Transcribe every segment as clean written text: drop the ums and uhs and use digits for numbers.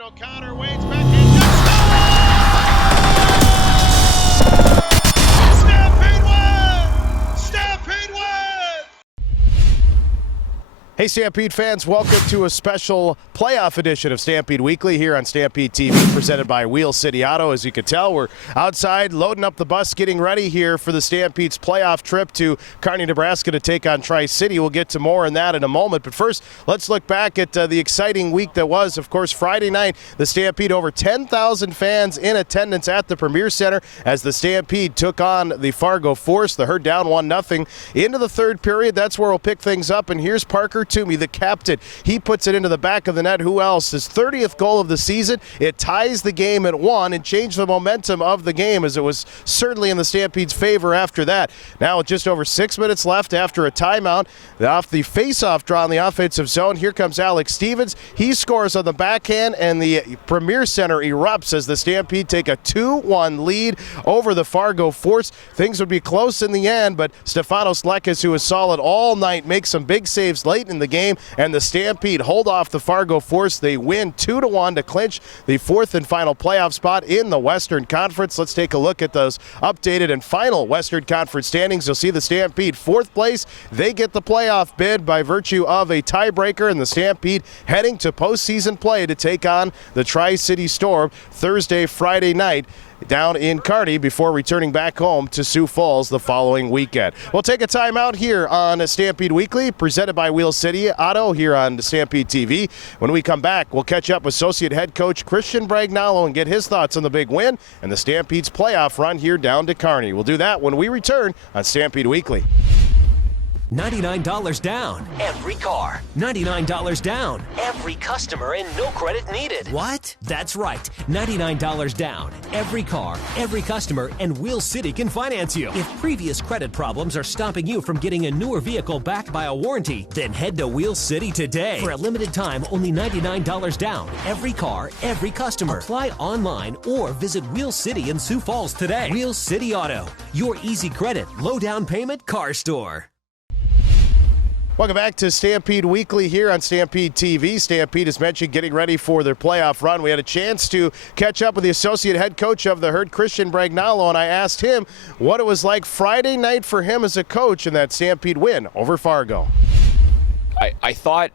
O'Connor waits back in. Stampede win! Stampede win! Hey Stampede fans, welcome to a special playoff edition of Stampede Weekly here on Stampede TV, presented by Wheel City Auto. As you can tell, we're outside loading up the bus, getting ready here for the Stampede's playoff trip to Kearney, Nebraska to take on Tri-City. We'll get to more on that in a moment, but first, let's look back at the exciting week that was. Of course, Friday night, the Stampede, over 10,000 fans in attendance at the Premier Center as the Stampede took on the Fargo Force. The Herd down 1-0 into the third period. That's where we'll pick things up, and here's Parker Toomey, the captain. He puts it into the back of the net. Who else? His 30th goal of the season. It ties the game at 1 and changed the momentum of the game, as it was certainly in the Stampede's favor after that. Now with just over 6 minutes left after a timeout, off the face-off draw in the offensive zone, here comes Alex Stevens. He scores on the backhand, and the Premier Center erupts as the Stampede take a 2-1 lead over the Fargo Force. Things would be close in the end, but Stefanos Lekis, who was solid all night, makes some big saves late in the game, and the Stampede hold off the Fargo Force. They win 2-1 to clinch the fourth and final playoff spot in the Western Conference. Let's take a look at those updated and final Western Conference standings. You'll see the Stampede fourth place. They get the playoff bid by virtue of a tiebreaker, and the Stampede heading to postseason play to take on the Tri-City Storm Thursday, Friday night down in Kearney before returning back home to Sioux Falls the following weekend. We'll take a time out here on Stampede Weekly, presented by Wheel City Auto here on Stampede TV. When we come back, we'll catch up with Associate Head Coach Christian Bragnalo and get his thoughts on the big win and the Stampede's playoff run here down to Kearney. We'll do that when we return on Stampede Weekly. $99 down. Every car. $99 down. Every customer and no credit needed. What? That's right. $99 down. Every car, every customer, and Wheel City can finance you. If previous credit problems are stopping you from getting a newer vehicle backed by a warranty, then head to Wheel City today. For a limited time, only $99 down. Every car, every customer. Apply online or visit Wheel City in Sioux Falls today. Wheel City Auto. Your easy credit, low down payment car store. Welcome back to Stampede Weekly here on Stampede TV. Stampede, as mentioned, getting ready for their playoff run. We had a chance to catch up with the associate head coach of the Herd, Christian Bragnalo, and I asked him what it was like Friday night for him as a coach in that Stampede win over Fargo. I thought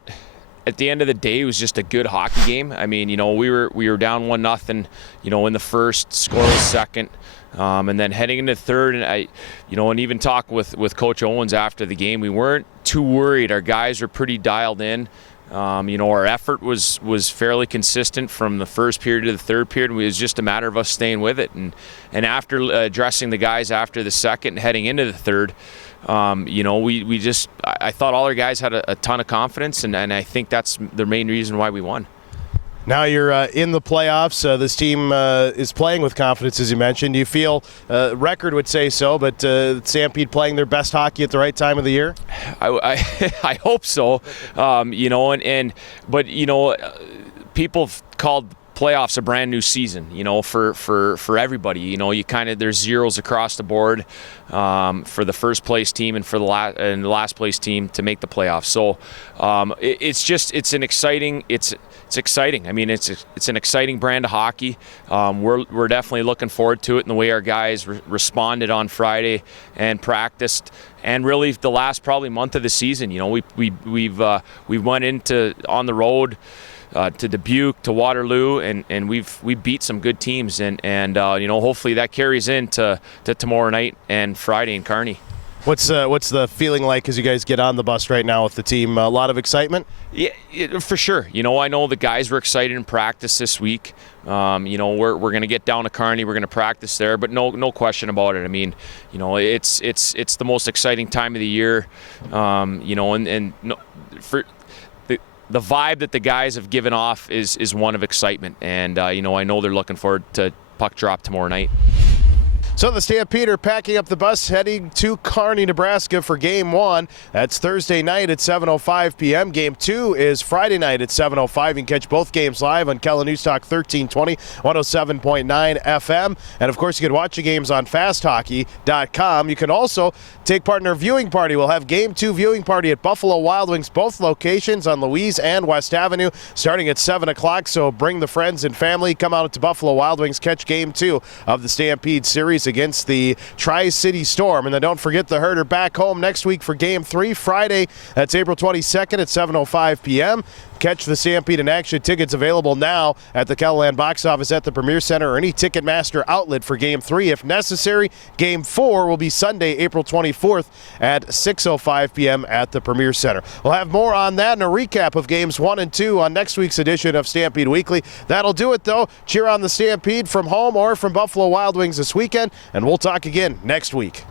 at the end of the day it was just a good hockey game. I mean, we were down 1-0, in the first, scoreless second. And then heading into third, and and even talk with Coach Owens after the game, we weren't too worried. Our guys were pretty dialed in. Our effort was fairly consistent from the first period to the third period. It was just a matter of us staying with it. And after addressing the guys after the second and heading into the third, I thought all our guys had a ton of confidence, and I think that's the main reason why we won. Now you're in the playoffs. This team is playing with confidence, as you mentioned. Do you feel, record would say so, but Stampede playing their best hockey at the right time of the year? I hope so. But people called playoffs a brand new season, for everybody. There's zeros across the board for the first place team and for the last place team to make the playoffs. So it's exciting. I mean, it's an exciting brand of hockey. We're definitely looking forward to it, and the way our guys responded on Friday and practiced, and really the last probably month of the season. We went into on the road to Dubuque, to Waterloo, and we beat some good teams, and hopefully that carries into tomorrow night and Friday in Kearney. What's the feeling like as you guys get on the bus right now with the team? A lot of excitement? Yeah, for sure. I know the guys were excited in practice this week. We're going to get down to Kearney. We're going to practice there, but no question about it. I mean, it's the most exciting time of the year. The vibe that the guys have given off is one of excitement, and I know they're looking forward to puck drop tomorrow night. So the Stampede are packing up the bus heading to Kearney, Nebraska for Game 1. That's Thursday night at 7:05 p.m. Game 2 is Friday night at 7:05. You can catch both games live on Kellen Newstock 1320, 107.9 FM. And, of course, you can watch the games on fasthockey.com. You can also take part in our viewing party. We'll have Game 2 viewing party at Buffalo Wild Wings, both locations on Louise and West Avenue, starting at 7 o'clock. So bring the friends and family. Come out to Buffalo Wild Wings, catch Game 2 of the Stampede series against the Tri-City Storm. And then don't forget the Herd are back home next week for Game 3, Friday. That's April 22nd at 7:05 p.m. Catch the Stampede in action. Tickets available now at the Kellerland box office at the Premier Center or any Ticketmaster outlet for Game 3 if necessary. Game 4 will be Sunday, April 24th at 6:05 p.m. at the Premier Center. We'll have more on that and a recap of Games 1 and 2 on next week's edition of Stampede Weekly. That'll do it, though. Cheer on the Stampede from home or from Buffalo Wild Wings this weekend, and we'll talk again next week.